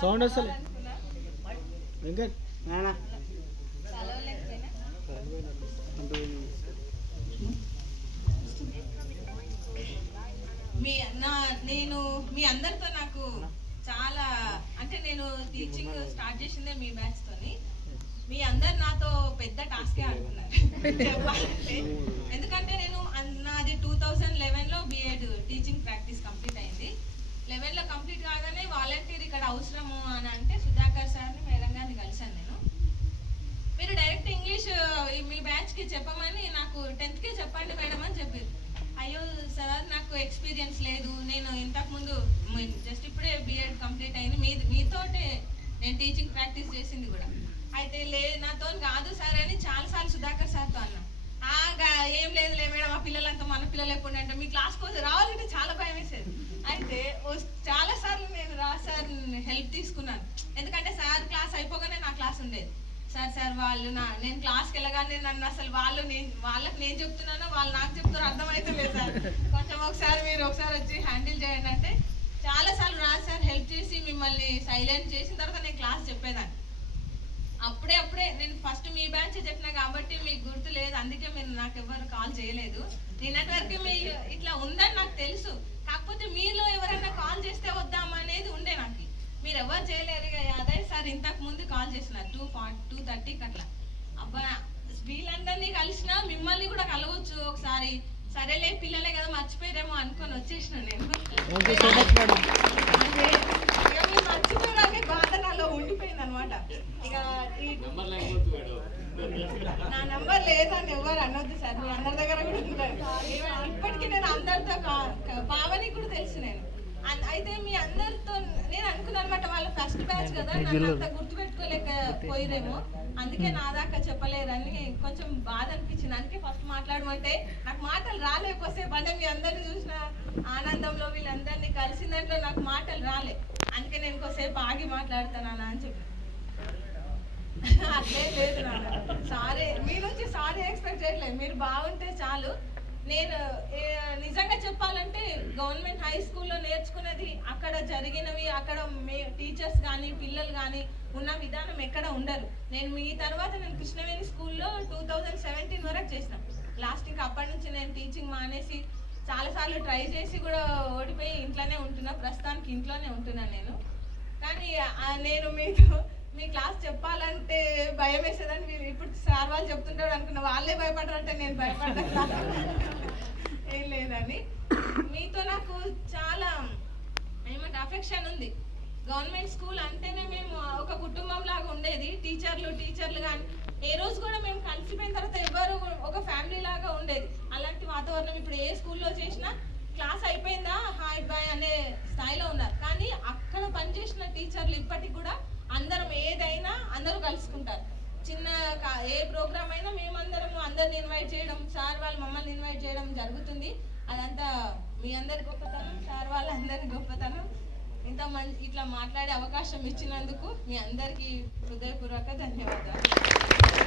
Sound అసలు వెంకట్ నానా నేను మీ అందరితో నాకు చాలా అంటే నేను టీచింగ్ స్టార్ట్ చేసిందే మీ బ్యాచ్ తోని. మీ అందరు నాతో పెద్ద టాస్కే ఆడుతున్నారు చెప్పాలంటే. ఎందుకంటే నేను నాది 2011లో బిఎడ్ టీచింగ్ ప్రాక్టీస్ కంప్లీట్ అయింది. 11లో కంప్లీట్ కాగానే వాలంటీర్ ఇక్కడ అవసరము అని అంటే సుధాకర్ సార్ని మేడం గారిని కలిశాను నేను. మీరు డైరెక్ట్ ఇంగ్లీష్ మీ బ్యాచ్కి చెప్పమని నాకు 10థ్కే చెప్పండి మేడం అని చెప్పారు. అయ్యో సార్ నాకు ఎక్స్పీరియన్స్ లేదు, నేను ఇంతకుముందు జస్ట్ ఇప్పుడే బిఎడ్ కంప్లీట్ అయింది, మీతోటే నేను టీచింగ్ ప్రాక్టీస్ చేసింది కూడా. అయితే నాతో కాదు సార్ అని చాలాసార్లు సుధాకర్ సార్తో అన్నా. ఏం లేదులే మేడం, ఆ పిల్లలంతా మన పిల్లలు ఎప్పుడు అంటే మీ క్లాస్కి వచ్చి రావాలంటే చాలా భయం వేసేది. అయితే చాలాసార్లు నేను సార్ హెల్ప్ తీసుకున్నాను. ఎందుకంటే సార్ క్లాస్ అయిపోగానే నా క్లాస్ ఉండేది. సార్ వాళ్ళు నేను క్లాస్కి వెళ్ళగానే నన్ను అసలు వాళ్ళకి నేను చెప్తున్నానో వాళ్ళు నాకు చెప్తారో అర్థమవుతలేదు సార్, కొంచెం మీరు ఒకసారి వచ్చి హ్యాండిల్ చేయండి అంటే చాలాసార్లు సార్ హెల్ప్ చేసి మిమ్మల్ని సైలెంట్ చేసిన తర్వాత నేను క్లాస్ చెప్పేదాన్ని. అప్పుడే నేను ఫస్ట్ మీ బ్యాచ్ చెప్పినా కాబట్టి మీకు గుర్తు లేదు, అందుకే మీరు నాకు ఎవరు కాల్ చేయలేదు. నిన్నటి వరకు మీ ఇట్లా ఉందని నాకు తెలుసు, కాకపోతే మీలో ఎవరైనా కాల్ చేస్తే వద్దామనేది ఉండే నాకు. మీరు ఎవరు చేయలేరు. అదే సార్ ఇంతకు ముందు కాల్ చేసినారు 2:30కి అట్లా. అబ్బా వీళ్ళందరినీ కలిసినా మిమ్మల్ని కూడా కలవచ్చు ఒకసారి, సరేలే పిల్లలే కదా మర్చిపోయారేమో అనుకొని వచ్చేసిన నేను. మీరు మర్చిపోయారని బాధ నాలో ఉండిపోయింది అనమాట. ఇక నా నంబర్ లేదని ఎవరు అనొద్దు సార్, మీ అందరి దగ్గర కూడా ఉంటారు. ఇప్పటికీ నేను అందరితో పావని కూడా తెలుసు నేను. అయితే మీ అందరితో నేను అనుకున్నాను అనమాట, వాళ్ళ ఫస్ట్ బ్యాచ్ కదా, నన్ను అంత గుర్తుపెట్టుకోలేకపోయిరేమో, అందుకే నా దాకా చెప్పలేరని కొంచెం బాధ అనిపించింది. అందుకే ఫస్ట్ మాట్లాడమంటే నాకు మాటలు రాలేకపోసేపు, అంటే మీ అందరిని చూసిన ఆనందంలో వీళ్ళందరినీ కలిసిన దాంట్లో నాకు మాటలు రాలే, అందుకే నేను కొద్దిసేపు ఆగి మాట్లాడతానా అని చెప్పి. అట్లే లేదు నాన్న, సారీ మీ నుంచి సారీ ఎక్స్పెక్ట్ చేయట్లేదు, మీరు బాగుంటే చాలు. నేను నిజంగా చెప్పాలంటే గవర్నమెంట్ హై స్కూల్లో నేర్చుకునేది, అక్కడ జరిగినవి, అక్కడ టీచర్స్ కానీ పిల్లలు కానీ ఉన్న విధానం ఎక్కడ ఉండరు. మీ తర్వాత నేను కృష్ణవేణి స్కూల్లో 2017 వరకు చేసిన. లాస్ట్ ఇంకా అప్పటి నుంచి నేను టీచింగ్ మానేసి చాలాసార్లు ట్రై చేసి కూడా ఓడిపోయి ఇంట్లోనే ఉంటున్నా, ప్రస్తుతానికి ఇంట్లోనే ఉంటున్నాను నేను. కానీ నేను మీ క్లాస్ చెప్పాలంటే భయం వేసేదని మీరు ఇప్పుడు సార్ వాళ్ళు చెప్తుంటాడు అనుకున్న, వాళ్ళే భయపడరంటే నేను భయపడ్డా ఏం లేదని. మీతో నాకు చాలా ఏమంటే అఫెక్షన్ ఉంది. గవర్నమెంట్ స్కూల్ అంటేనే మేము ఒక కుటుంబం లాగా ఉండేది. టీచర్లు కానీ ఏ రోజు కూడా మేము కలిసిపోయిన తర్వాత ఎవరు ఒక ఫ్యామిలీ లాగా ఉండేది. అలాంటి వాతావరణం ఇప్పుడు ఏ స్కూల్లో చేసినా క్లాస్ అయిపోయిందా హాయ్ బాయ్ అనే స్థాయిలో ఉన్నారు. కానీ అక్కడ పనిచేసిన టీచర్లు ఇప్పటికి కూడా అందరం ఏదైనా అందరూ కలుసుకుంటారు. చిన్న ఏ ప్రోగ్రామ్ అయినా అందరిని ఇన్వైట్ చేయడం, సార్ వాళ్ళు మమ్మల్ని ఇన్వైట్ చేయడం జరుగుతుంది. అదంతా మీ అందరి గొప్పతనం, సార్ వాళ్ళందరి గొప్పతనం. ఇట్లా మాట్లాడే అవకాశం ఇచ్చినందుకు మీ అందరికీ హృదయపూర్వక ధన్యవాదాలు.